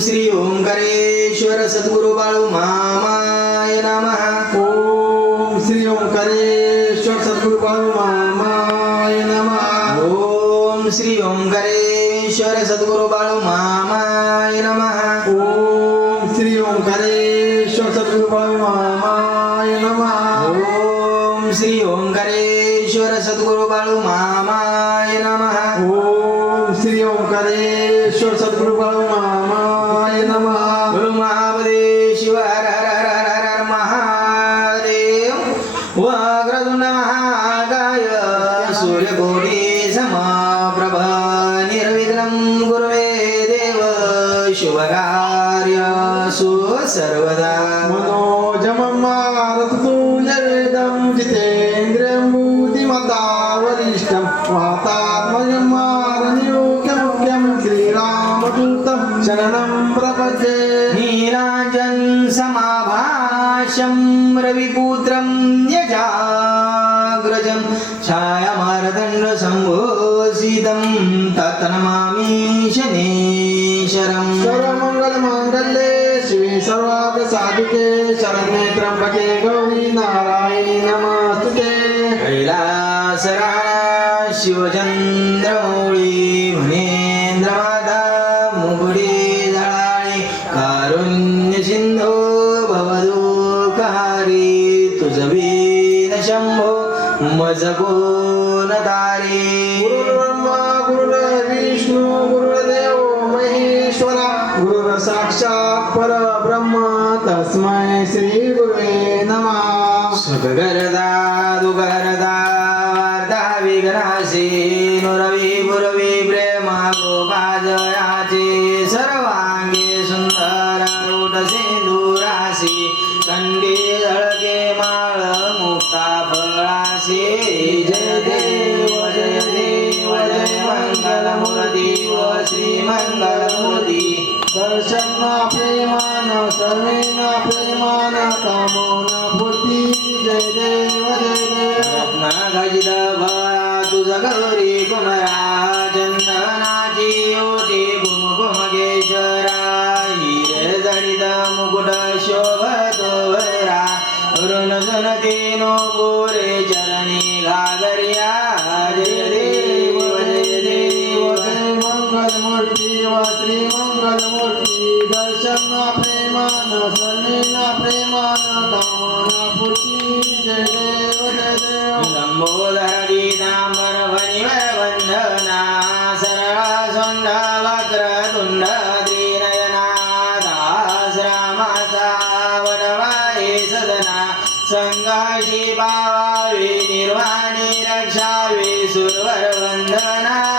శ్రీ ఓంకరేశ్వర సద్గురు బాలు మామాయ నమ ఓం శ్రీ ఓంకరేశ్వర సద్గురు బాలు మామాయ నమ ఓం శ్రీ ఓంకరేశ్వర సద్గురు బాలు మామా समाभाषम् शंभो मज गुण तारी गुरुर्ब्रह्मा गुरुर्विष्णू गुरुदेव महेश्वरा गुरुर साक्षात पर रक्षावे सुरवर वंदना।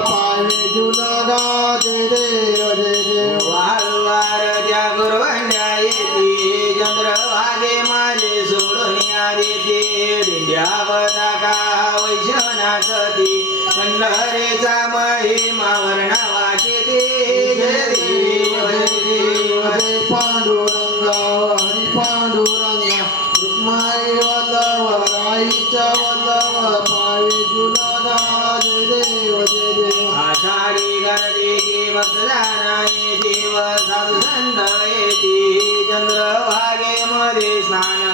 পায়ে জুলা রাজ রে রে देती भक्तदानाने देव साधू संत येती मध्ये स्नान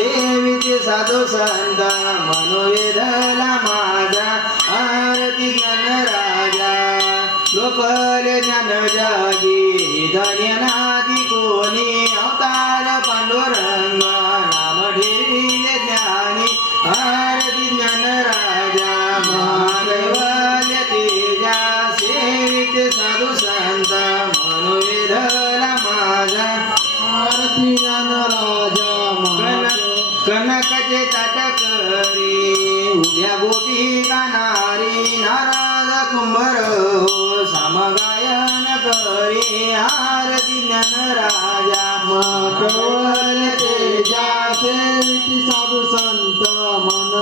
ಸೇವಿಸಿ ಸಾಧು ಸಂತ ಮನುವಿದ कनकचे ताटक रे उभ्या गोपी गाणारी नारद कुंभर हो, सामगायन करी आरती ज्ञान राजा मग ते जासे साधू संत मन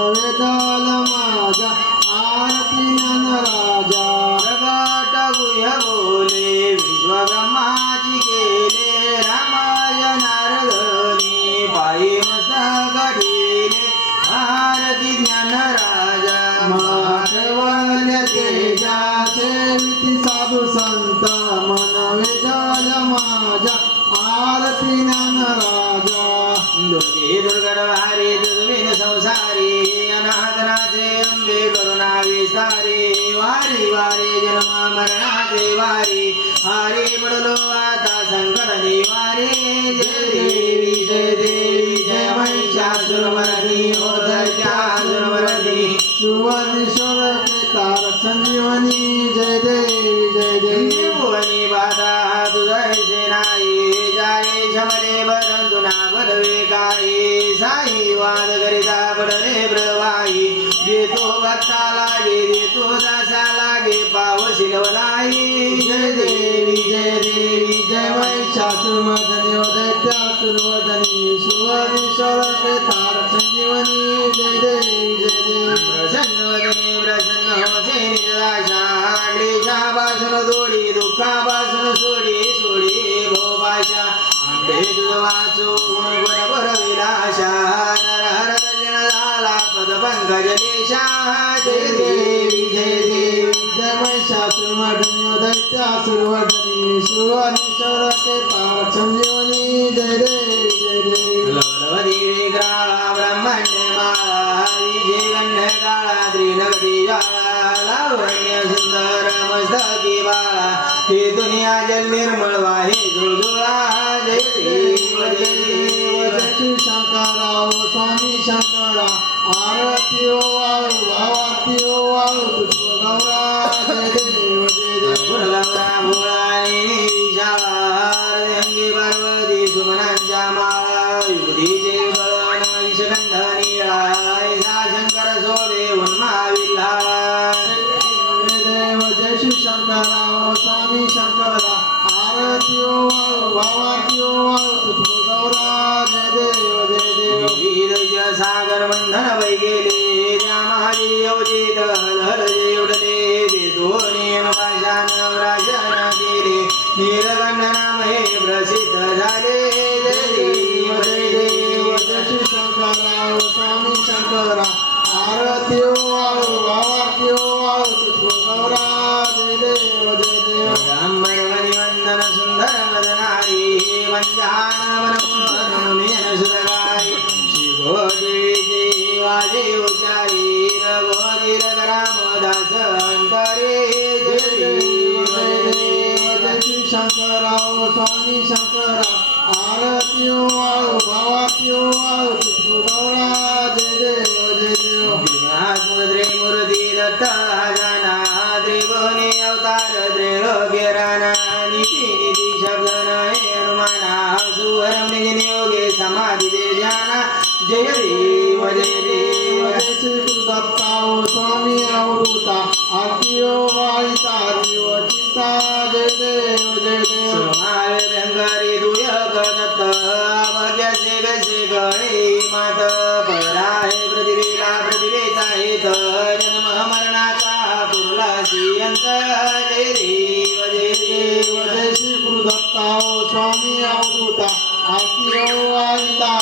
Mama. Tuhan लावण्य सुंदर मस्त बाळा ही दुनिया जल निर्मळ वाहे जुळजुळा Hare Krishna. समाधि जय देव जय আমি আবুদা আকিও আলদা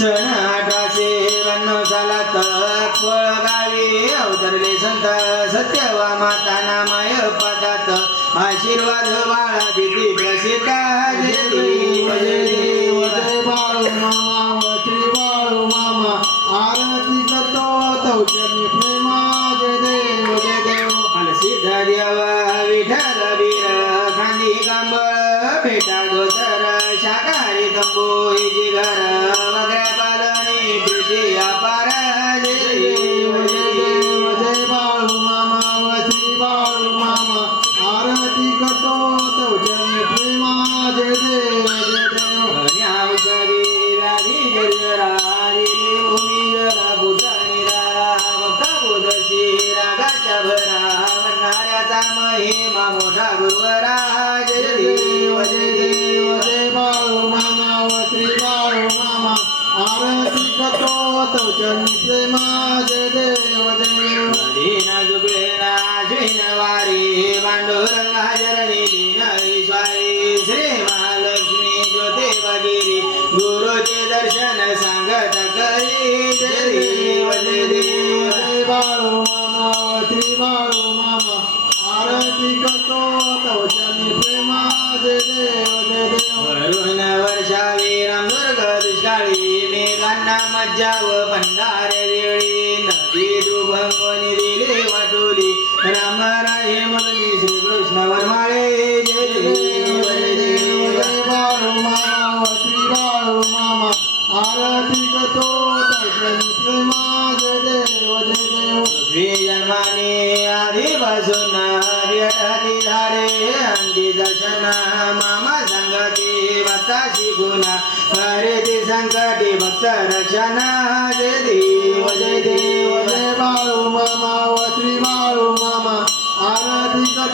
अठराशे ब्याण्णव सालात कोळगावी अवतरले संत सत्यवा माता नामाय पातात आशीर्वाद बाळा दिदी प्रसिद्ध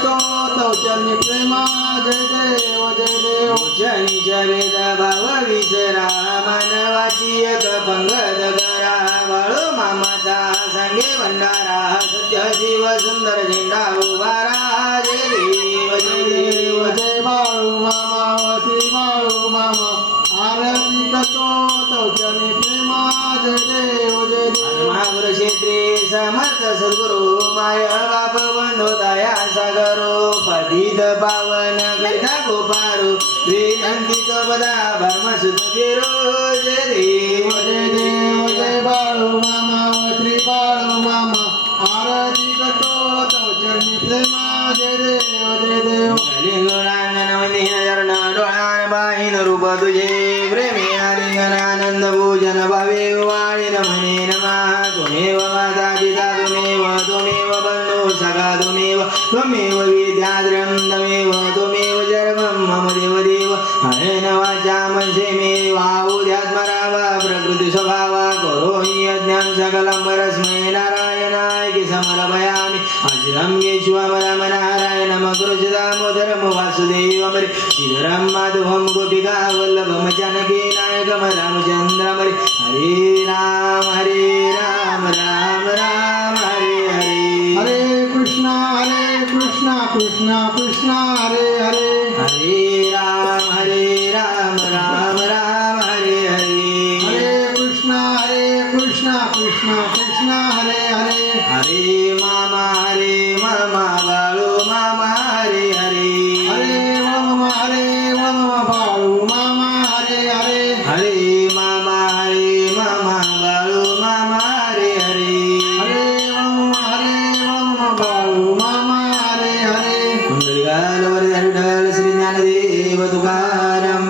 तो चरणी प्रेमा जय देव जय देव जनी जवेद भाव विसरा मानवाची एक पंगत करा बाळू मामाचा सांगे भंडारा सत्य शिव सुंदर झेंडा उभारा નગરો પતિત પાવન કરતા ગોપારો રે અંકિત બધા બ્રહ્મ સુત ફેરો જય દેવ જય દેવ જય બાળો મામા ત્રિપાળો મામા देव तुमेव सर्वं मम देवदेव अनेन वाचा मनसे मे वाहुध्यात्मरावा प्रकृतिस्वभावा करोमि यज्ञां सकलं परस्मै नारायणाय समर्पयामि अजरं वासुदेवमरि श्रीधरं माधवं नायकं रामचन्द्रमरि हरे राम हरे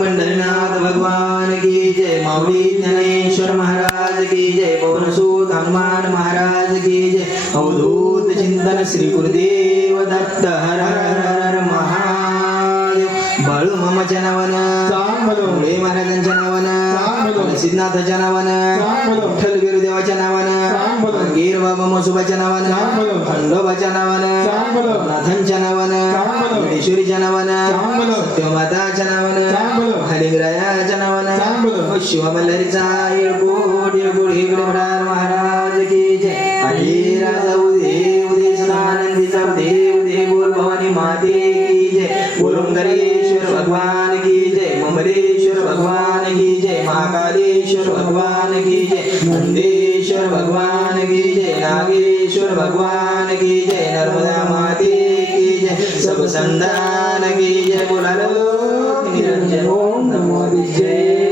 पंढरीनाथ भगवान की जय माऊली ज्ञानेश्वर महाराज की जय पवनसूत हनुमान महाराज की जय अवधूत चिंतन श्री गुरुदेव दत्त हर हर हर हर महादेव बाळू मामाच्या नावानं सांग बोलो मुळे महाराजांच्या सांग नावानं सिद्धनाथाच्या नावानं गुरुदेवाच्या सांग नावानं. गीर बाबा मसोबाच्या नावानं. खंडोबाच्या नावानं. नाथांच्या नावानं. मुंडेश्वरीच्या नावानं. सत्यमाताच्या नावानं. हरिग्रायाच्या नावानं बोलो. शिवामल्हारीचा येळकोट येळकोट हे महाकालेश्वर भगवान की जय नंदेश्वर भगवान की जय नागेश्वर भगवान की जय नर्मदा माते की जय सब संतान की जय बोला निरंजन ओम नमो जय